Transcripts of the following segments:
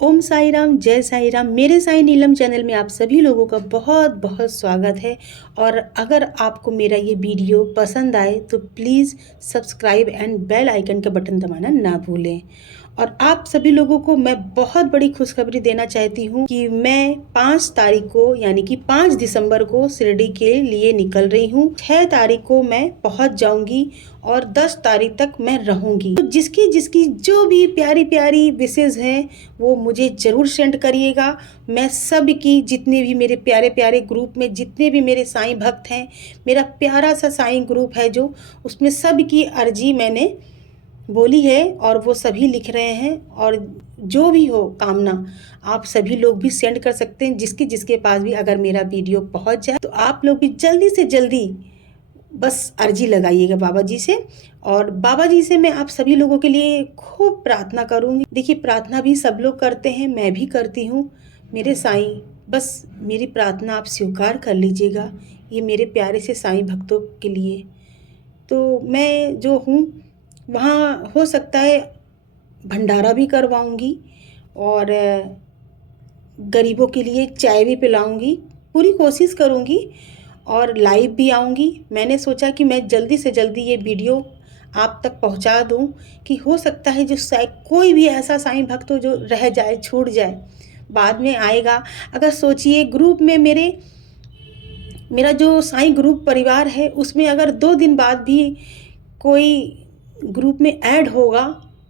ओम साई राम, जय साई राम। मेरे साई नीलम चैनल में आप सभी लोगों का बहुत बहुत स्वागत है। और अगर आपको मेरा ये वीडियो पसंद आए तो please subscribe and bell icon का बटन दबाना ना भूलें। और आप सभी लोगों को मैं बहुत बड़ी खुशखबरी देना चाहती हूँ कि मैं 5 तारीख को यानी कि 5 दिसंबर को शिरडी के लिए निकल रही हूँ। 6 तारीख को मैं पहुँच जाऊँगी और 10 तारीख तक मैं रहूँगी। तो जिसकी जिसकी जो भी प्यारी प्यारी विशेज़ हैं वो मुझे ज़रूर सेंड करिएगा। मैं सब की जितने भी मेरे प्यारे प्यारे ग्रुप में जितने भी मेरे साईं भक्त हैं, मेरा प्यारा सा साईं ग्रुप है जो, उसमें सब की अर्जी मैंने बोली है और वो सभी लिख रहे हैं। और जो भी हो कामना आप सभी लोग भी सेंड कर सकते हैं। जिसके जिसके पास भी अगर मेरा वीडियो पहुंच जाए तो आप लोग भी जल्दी से जल्दी बस अर्जी लगाइएगा बाबा जी से। और बाबा जी से मैं आप सभी लोगों के लिए खूब प्रार्थना करूंगी। देखिए, प्रार्थना भी सब लोग करते हैं, मैं भी करती हूँ। मेरे साईं, बस मेरी प्रार्थना आप स्वीकार कर लीजिएगा, ये मेरे प्यारे से साईं भक्तों के लिए। तो मैं जो हूँ वहाँ हो सकता है भंडारा भी करवाऊँगी और गरीबों के लिए चाय भी पिलाऊँगी, पूरी कोशिश करूँगी और लाइव भी आऊँगी। मैंने सोचा कि मैं जल्दी से जल्दी ये वीडियो आप तक पहुँचा दूँ कि हो सकता है जो कोई भी ऐसा साईं भक्त हो जो रह जाए, छूट जाए, बाद में आएगा। अगर सोचिए ग्रुप में मेरा जो साईं ग्रुप परिवार है उसमें अगर 2 दिन बाद भी कोई ग्रुप में ऐड होगा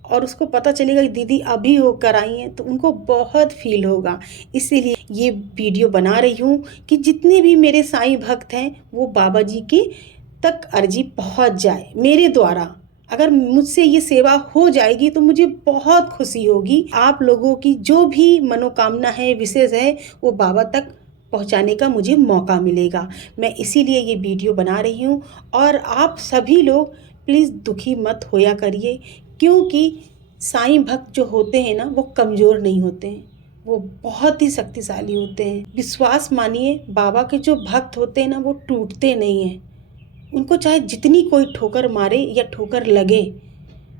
और उसको पता चलेगा कि दीदी अभी होकर आई हैं तो उनको बहुत फील होगा। इसीलिए ये वीडियो बना रही हूँ कि जितने भी मेरे साईं भक्त हैं वो बाबा जी के तक अर्जी पहुँच जाए मेरे द्वारा। अगर मुझसे ये सेवा हो जाएगी तो मुझे बहुत खुशी होगी। आप लोगों की जो भी मनोकामना है, विशेष है, वो बाबा तक पहुंचाने का मुझे मौका मिलेगा। मैं इसीलिए ये वीडियो बना रही हूँ। और आप सभी लोग प्लीज़ दुखी मत होया करिए, क्योंकि साईं भक्त जो होते हैं ना वो कमज़ोर नहीं होते हैं, वो बहुत ही शक्तिशाली होते हैं। विश्वास मानिए, बाबा के जो भक्त होते हैं ना वो टूटते नहीं हैं। उनको चाहे जितनी कोई ठोकर मारे या ठोकर लगे,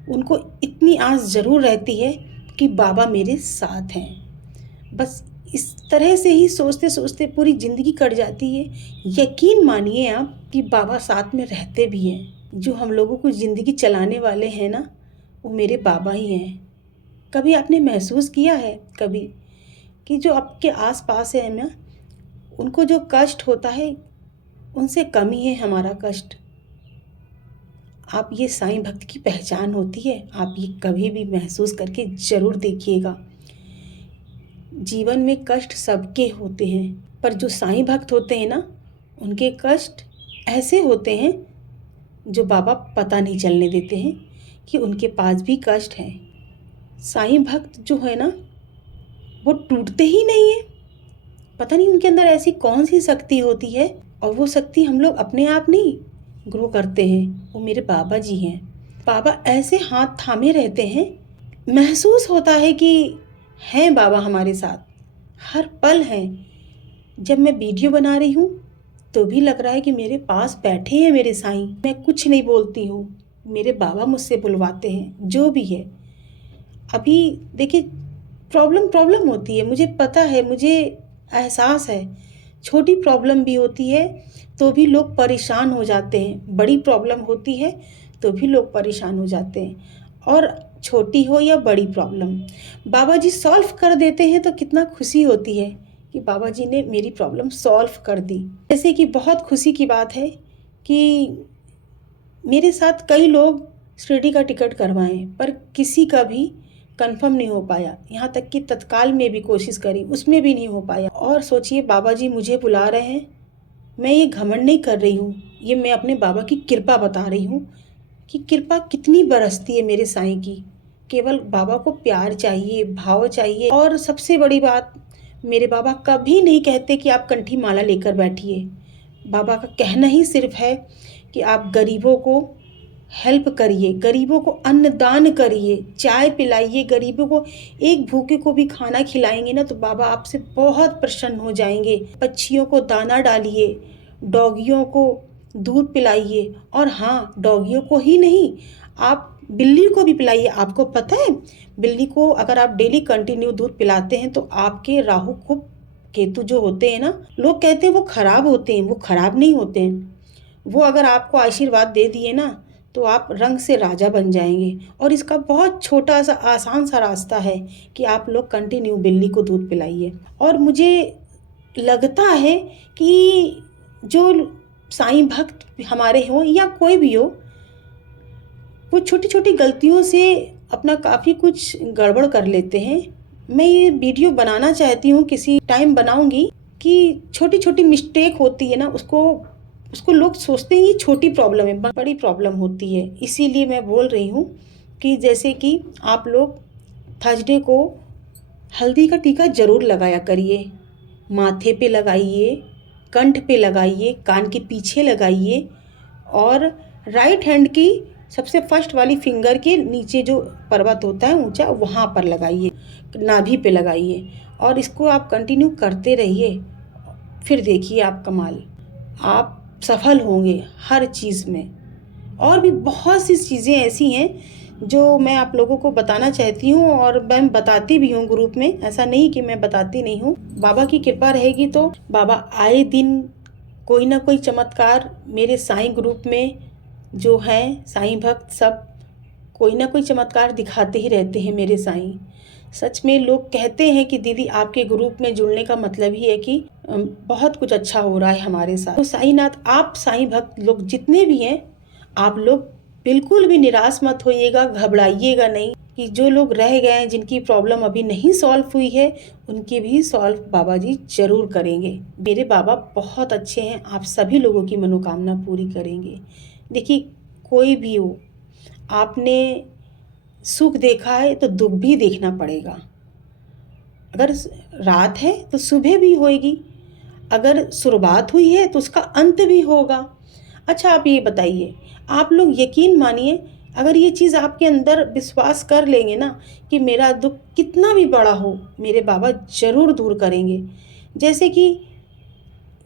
उनको इतनी आस ज़रूर रहती है कि बाबा मेरे साथ हैं। बस इस तरह से ही सोचते सोचते पूरी ज़िंदगी कट जाती है। यकीन मानिए आप कि बाबा साथ में रहते भी हैं। जो हम लोगों को ज़िंदगी चलाने वाले हैं ना, वो मेरे बाबा ही हैं। कभी आपने महसूस किया है कभी कि जो आपके आस पास है ना, उनको जो कष्ट होता है उनसे कम ही है हमारा कष्ट। आप ये साईं भक्त की पहचान होती है, आप ये कभी भी महसूस करके ज़रूर देखिएगा। जीवन में कष्ट सबके होते हैं, पर जो साईं भक्त होते हैं ना, उनके कष्ट ऐसे होते हैं जो बाबा पता नहीं चलने देते हैं कि उनके पास भी कष्ट है। साईं भक्त जो है ना वो टूटते ही नहीं है। पता नहीं उनके अंदर ऐसी कौन सी शक्ति होती है, और वो शक्ति हम लोग अपने आप नहीं ग्रो करते हैं, वो मेरे बाबा जी हैं। बाबा ऐसे हाथ थामे रहते हैं, महसूस होता है कि हैं बाबा हमारे साथ, हर पल हैं। जब मैं वीडियो बना रही हूँ तो भी लग रहा है कि मेरे पास बैठे हैं मेरे साईं। मैं कुछ नहीं बोलती हूँ, मेरे बाबा मुझसे बुलवाते हैं, जो भी है। अभी देखिए, प्रॉब्लम होती है, मुझे पता है, मुझे एहसास है। छोटी प्रॉब्लम भी होती है तो भी लोग परेशान हो जाते हैं, बड़ी प्रॉब्लम होती है तो भी लोग परेशान हो जाते हैं। और छोटी हो या बड़ी प्रॉब्लम, बाबा जी सॉल्व कर देते हैं तो कितना खुशी होती है कि बाबा जी ने मेरी प्रॉब्लम सॉल्व कर दी। जैसे कि बहुत खुशी की बात है कि मेरे साथ कई लोग शिरडी का टिकट करवाएं पर किसी का भी कंफर्म नहीं हो पाया। यहाँ तक कि तत्काल में भी कोशिश करी, उसमें भी नहीं हो पाया। और सोचिए, बाबा जी मुझे बुला रहे हैं। मैं ये घमंड नहीं कर रही हूँ, ये मैं अपने बाबा की कृपा बता रही हूँ कि कृपा कितनी बरसती है मेरे साईं की। केवल बाबा को प्यार चाहिए, भाव चाहिए। और सबसे बड़ी बात, मेरे बाबा कभी नहीं कहते कि आप कंठी माला लेकर बैठिए। बाबा का कहना ही सिर्फ है कि आप गरीबों को हेल्प करिए, गरीबों को अन्नदान करिए, चाय पिलाइए गरीबों को। एक भूखे को भी खाना खिलाएंगे ना तो बाबा आपसे बहुत प्रसन्न हो जाएंगे। पक्षियों को दाना डालिए, डॉगियों को दूध पिलाइए। और हाँ, डॉगियों को ही नहीं, आप बिल्ली को भी पिलाइए। आपको पता है, बिल्ली को अगर आप डेली कंटिन्यू दूध पिलाते हैं तो आपके राहु को केतु जो होते हैं ना, लोग कहते हैं वो खराब होते हैं, वो खराब नहीं होते हैं। वो अगर आपको आशीर्वाद दे दिए ना तो आप रंग से राजा बन जाएंगे। और इसका बहुत छोटा सा आसान सा रास्ता है कि आप लोग कंटिन्यू बिल्ली को दूध पिलाइए। और मुझे लगता है कि जो साईं भक्त हमारे हों या कोई भी हो, वो छोटी छोटी गलतियों से अपना काफ़ी कुछ गड़बड़ कर लेते हैं। मैं ये वीडियो बनाना चाहती हूँ, किसी टाइम बनाऊंगी, कि छोटी छोटी मिस्टेक होती है ना, उसको उसको लोग सोचते हैं ये छोटी प्रॉब्लम है, बड़ी प्रॉब्लम होती है। इसीलिए मैं बोल रही हूँ कि जैसे कि आप लोग थर्सडे को हल्दी का टीका ज़रूर लगाया करिए। माथे पे लगाइए, कंठ पे लगाइए, कान के पीछे लगाइए, और राइट हैंड की सबसे फर्स्ट वाली फिंगर के नीचे जो पर्वत होता है ऊंचा, वहाँ पर लगाइए, नाभि पे लगाइए। और इसको आप कंटिन्यू करते रहिए, फिर देखिए आप कमाल, आप सफल होंगे हर चीज़ में। और भी बहुत सी चीज़ें ऐसी हैं जो मैं आप लोगों को बताना चाहती हूँ, और मैं बताती भी हूँ ग्रुप में, ऐसा नहीं कि मैं बताती नहीं हूँ। बाबा की कृपा रहेगी तो बाबा आए दिन कोई ना कोई चमत्कार मेरे साईं ग्रुप में जो हैं साईं भक्त सब, कोई ना कोई चमत्कार दिखाते ही रहते हैं मेरे साईं। सच में लोग कहते हैं कि दीदी आपके ग्रुप में जुड़ने का मतलब ही है कि बहुत कुछ अच्छा हो रहा है हमारे साथ। तो साईनाथ, आप साईं भक्त लोग जितने भी हैं, आप लोग बिल्कुल भी निराश मत होइएगा, घबराइएगा नहीं। कि जो लोग रह गए हैं, जिनकी प्रॉब्लम अभी नहीं सॉल्व हुई है, उनकी भी सॉल्व बाबा जी जरूर करेंगे। मेरे बाबा बहुत अच्छे हैं, आप सभी लोगों की मनोकामना पूरी करेंगे। देखिए, कोई भी हो, आपने सुख देखा है तो दुख भी देखना पड़ेगा। अगर रात है तो सुबह भी होएगी, अगर शुरुआत हुई है तो उसका अंत भी होगा। अच्छा, आप ये बताइए, आप लोग यकीन मानिए, अगर ये चीज़ आपके अंदर विश्वास कर लेंगे ना कि मेरा दुख कितना भी बड़ा हो, मेरे बाबा ज़रूर दूर करेंगे। जैसे कि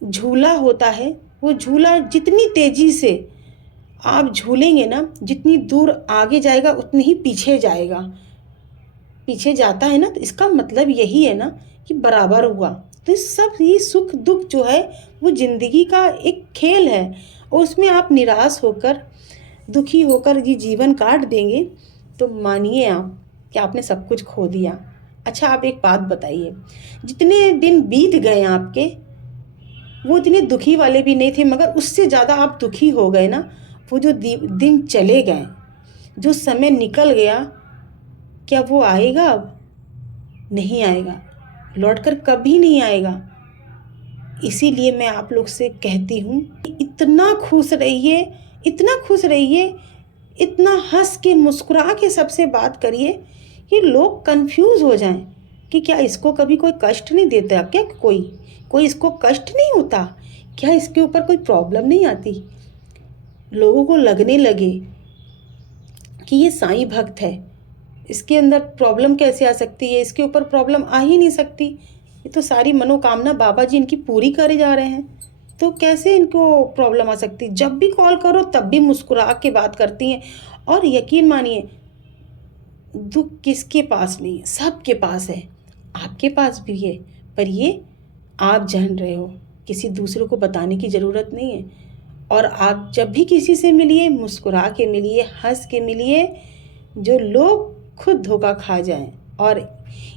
झूला होता है, वो झूला जितनी तेज़ी से आप झूलेंगे ना, जितनी दूर आगे जाएगा उतनी ही पीछे जाएगा, पीछे जाता है ना, तो इसका मतलब यही है ना कि बराबर हुआ। तो इस सब ये सुख दुख जो है वो ज़िंदगी का एक खेल है, और उसमें आप निराश होकर, दुखी होकर ये जीवन काट देंगे तो मानिए आप कि आपने सब कुछ खो दिया। अच्छा, आप एक बात बताइए, जितने दिन बीत गए आपके, वो इतने दुखी वाले भी नहीं थे, मगर उससे ज़्यादा आप दुखी हो गए ना। वो जो दिन चले गए, जो समय निकल गया, क्या वो आएगा? अब नहीं आएगा, लौटकर कभी नहीं आएगा। इसीलिए मैं आप लोग से कहती हूँ, इतना खुश रहिए, इतना खुश रहिए, इतना हंस के मुस्कुरा के सबसे बात करिए कि लोग कंफ्यूज हो जाएं कि क्या इसको कभी कोई कष्ट नहीं देता, क्या कोई इसको कष्ट नहीं होता, क्या इसके ऊपर कोई प्रॉब्लम नहीं आती। लोगों को लगने लगे कि ये साईं भक्त है, इसके अंदर प्रॉब्लम कैसे आ सकती है, इसके ऊपर प्रॉब्लम आ ही नहीं सकती, ये तो सारी मनोकामना बाबा जी इनकी पूरी करे जा रहे हैं, तो कैसे इनको प्रॉब्लम आ सकती। जब भी कॉल करो तब भी मुस्कुरा के बात करती हैं। और यकीन मानिए, दुख किसके पास नहीं है, सबके पास है, आपके पास भी है, पर ये आप जान रहे हो, किसी दूसरे को बताने की ज़रूरत नहीं है। और आप जब भी किसी से मिलिए, मुस्कुरा के मिलिए, हंस के मिलिए, जो लोग खुद धोखा खा जाएं। और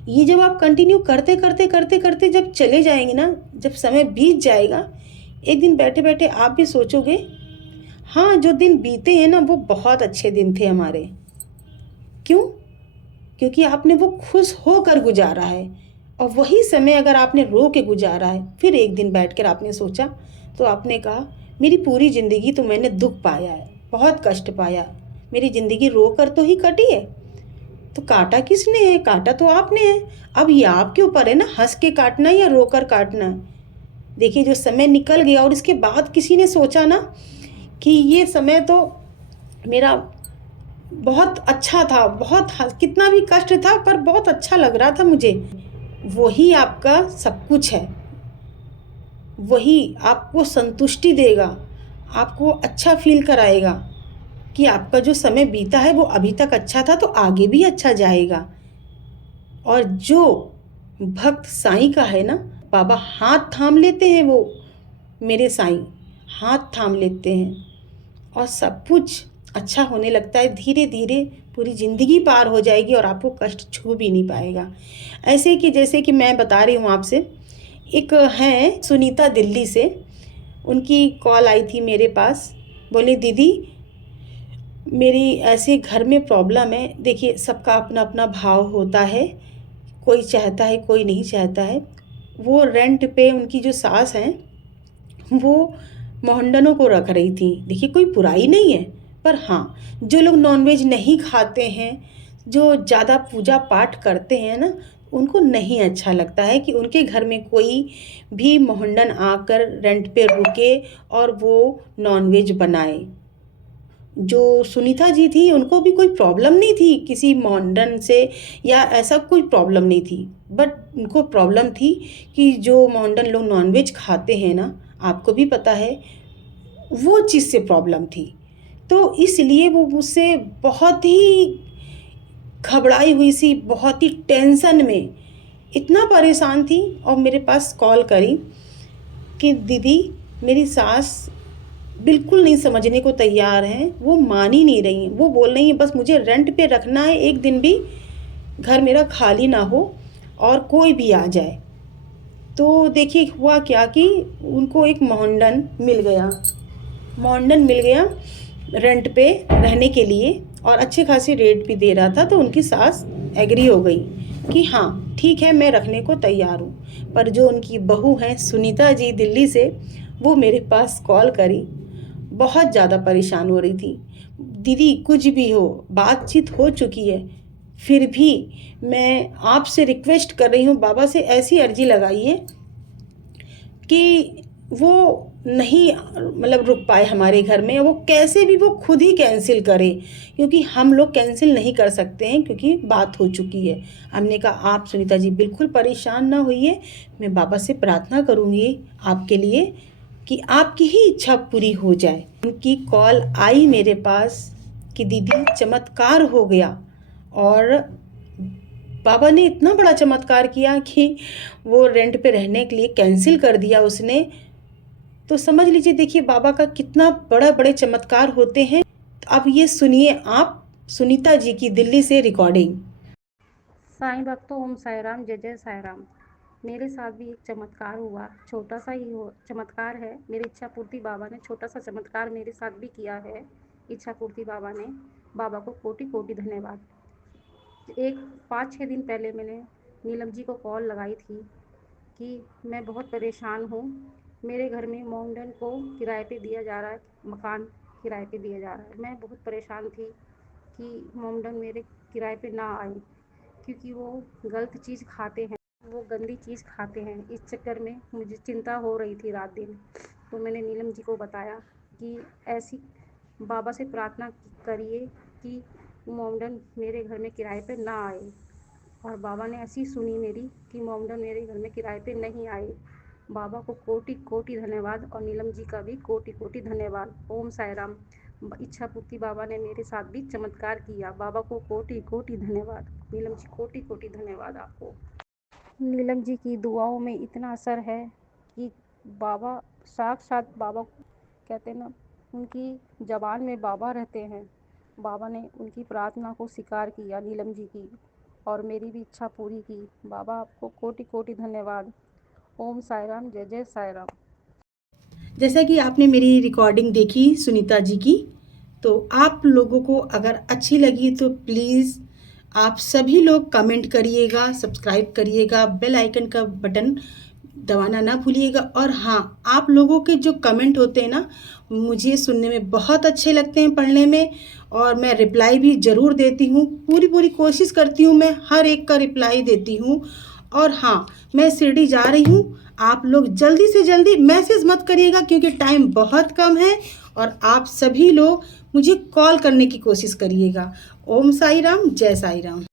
ये जब आप कंटिन्यू करते करते करते करते जब चले जाएंगे ना, जब समय बीत जाएगा, एक दिन बैठे बैठे आप भी सोचोगे, हाँ, जो दिन बीते हैं ना वो बहुत अच्छे दिन थे हमारे। क्यों? क्योंकि आपने वो खुश होकर गुजारा है। और वही समय अगर आपने रो के गुजारा है, फिर एक दिन बैठकर आपने सोचा, तो आपने कहा मेरी पूरी ज़िंदगी तो मैंने दुख पाया है, बहुत कष्ट पाया, मेरी ज़िंदगी रो कर तो ही कटी है, तो काटा किसने है? काटा तो आपने है। अब ये आपके ऊपर है ना, हंस के काटना या रो कर काटना। देखिए, जो समय निकल गया और इसके बाद किसी ने सोचा ना कि ये समय तो मेरा बहुत अच्छा था, बहुत कितना भी कष्ट था पर बहुत अच्छा लग रहा था मुझे, वही आपका सब कुछ है, वही आपको संतुष्टि देगा, आपको अच्छा फील कराएगा कि आपका जो समय बीता है वो अभी तक अच्छा था तो आगे भी अच्छा जाएगा। और जो भक्त साईं का है ना, बाबा हाथ थाम लेते हैं, वो मेरे साईं हाथ थाम लेते हैं और सब कुछ अच्छा होने लगता है। धीरे धीरे पूरी ज़िंदगी पार हो जाएगी और आपको कष्ट छू भी नहीं पाएगा। ऐसे कि जैसे कि मैं बता रही हूँ आपसे, एक हैं सुनीता दिल्ली से, उनकी कॉल आई थी मेरे पास। बोले दीदी मेरी ऐसे घर में प्रॉब्लम है। देखिए सबका अपना अपना भाव होता है, कोई चाहता है कोई नहीं चाहता है। वो रेंट पे उनकी जो सास हैं वो मोहल्लनों को रख रही थी। देखिए कोई बुराई नहीं है, पर हाँ जो लोग नॉनवेज नहीं खाते हैं, जो ज़्यादा पूजा पाठ करते हैं ना, उनको नहीं अच्छा लगता है कि उनके घर में कोई भी मोहल्लन आकर रेंट पे रुके और वो नॉनवेज बनाए। जो सुनीता जी थी उनको भी कोई प्रॉब्लम नहीं थी किसी मोहल्लन से, या ऐसा कोई प्रॉब्लम नहीं थी, बट उनको प्रॉब्लम थी कि जो मोहल्लन लोग नॉनवेज खाते हैं ना, आपको भी पता है, वो चीज़ से प्रॉब्लम थी। तो इसलिए वो मुझसे बहुत ही घबराई हुई सी, बहुत ही टेंशन में, इतना परेशान थी और मेरे पास कॉल करी कि दीदी मेरी सास बिल्कुल नहीं समझने को तैयार हैं, वो मान ही नहीं रही हैं। वो बोल रही हैं बस मुझे रेंट पे रखना है, एक दिन भी घर मेरा खाली ना हो और कोई भी आ जाए। तो देखिए हुआ क्या कि उनको एक मोहल्लन मिल गया, मोहल्लन मिल गया रेंट पे रहने के लिए और अच्छे खासे रेट भी दे रहा था। तो उनकी सास एग्री हो गई कि हाँ ठीक है मैं रखने को तैयार हूँ। पर जो उनकी बहू हैं सुनीता जी दिल्ली से, वो मेरे पास कॉल करी, बहुत ज़्यादा परेशान हो रही थी। दीदी कुछ भी हो, बातचीत हो चुकी है, फिर भी मैं आपसे रिक्वेस्ट कर रही हूँ, बाबा से ऐसी अर्जी लगाइए कि वो नहीं मतलब रुक पाए हमारे घर में, वो कैसे भी वो खुद ही कैंसिल करे, क्योंकि हम लोग कैंसिल नहीं कर सकते हैं क्योंकि बात हो चुकी है। हमने कहा आप सुनीता जी बिल्कुल परेशान ना होइए, मैं बाबा से प्रार्थना करूँगी आपके लिए कि आपकी ही इच्छा पूरी हो जाए। उनकी कॉल आई मेरे पास कि दीदी चमत्कार हो गया, और बाबा ने इतना बड़ा चमत्कार किया कि वो रेंट पे रहने के लिए कैंसिल कर दिया उसने। तो समझ लीजिए, देखिए बाबा का कितना बड़े चमत्कार होते हैं। तो अब ये सुनिए आप सुनीता जी की दिल्ली से रिकॉर्डिंग। साईं भक्तों ओम साई राम, जय जय साई राम। मेरे साथ भी एक चमत्कार हुआ, छोटा सा ही हो चमत्कार है। मेरी इच्छा पूर्ति बाबा ने छोटा सा चमत्कार मेरे साथ भी किया है। इच्छा पूर्ति बाबा ने, बाबा को कोटि कोटि धन्यवाद। एक 5-6 दिन पहले मैंने नीलम जी को कॉल लगाई थी कि मैं बहुत परेशान हूँ, मेरे घर में मोमडन को किराए पे दिया जा रहा है, मकान किराए पे दिया जा रहा है। मैं बहुत परेशान थी कि मोमडन मेरे किराए पे ना आए, क्योंकि वो गलत चीज़ खाते हैं, वो गंदी चीज़ खाते हैं। इस चक्कर में मुझे चिंता हो रही थी रात दिन। तो मैंने नीलम जी को बताया कि ऐसी बाबा से प्रार्थना करिए कि मोमडन मेरे घर में किराए पे ना आए। और बाबा ने ऐसी सुनी मेरी कि मोमडन मेरे घर में किराए पे नहीं आए। बाबा को कोटि कोटि धन्यवाद और नीलम जी का भी कोटि कोटि धन्यवाद। ओम साई राम। इच्छा पूर्ति बाबा ने मेरे साथ भी चमत्कार किया। बाबा को कोटि कोटि धन्यवाद। नीलम जी कोटि कोटि धन्यवाद आपको। नीलम जी की दुआओं में इतना असर है कि बाबा साक्षात बाबा कहते हैं ना, उनकी ज़बान में बाबा रहते हैं। बाबा ने उनकी प्रार्थना को स्वीकार किया नीलम जी की, और मेरी भी इच्छा पूरी की। बाबा आपको कोटि कोटि धन्यवाद। ओम साई राम, जय जय साई राम। जैसा कि आपने मेरी रिकॉर्डिंग देखी सुनीता जी की, तो आप लोगों को अगर अच्छी लगी तो प्लीज़ आप सभी लोग कमेंट करिएगा, सब्सक्राइब करिएगा, बेल आइकन का बटन दबाना ना भूलिएगा। और हाँ, आप लोगों के जो कमेंट होते हैं ना, मुझे सुनने में बहुत अच्छे लगते हैं, पढ़ने में, और मैं रिप्लाई भी ज़रूर देती हूँ। पूरी कोशिश करती हूँ, मैं हर एक का रिप्लाई देती हूँ। और हाँ, मैं शिरडी जा रही हूँ, आप लोग जल्दी से जल्दी मैसेज मत करिएगा क्योंकि टाइम बहुत कम है, और आप सभी लोग मुझे कॉल करने की कोशिश करिएगा। ओम साई राम, जय साई राम।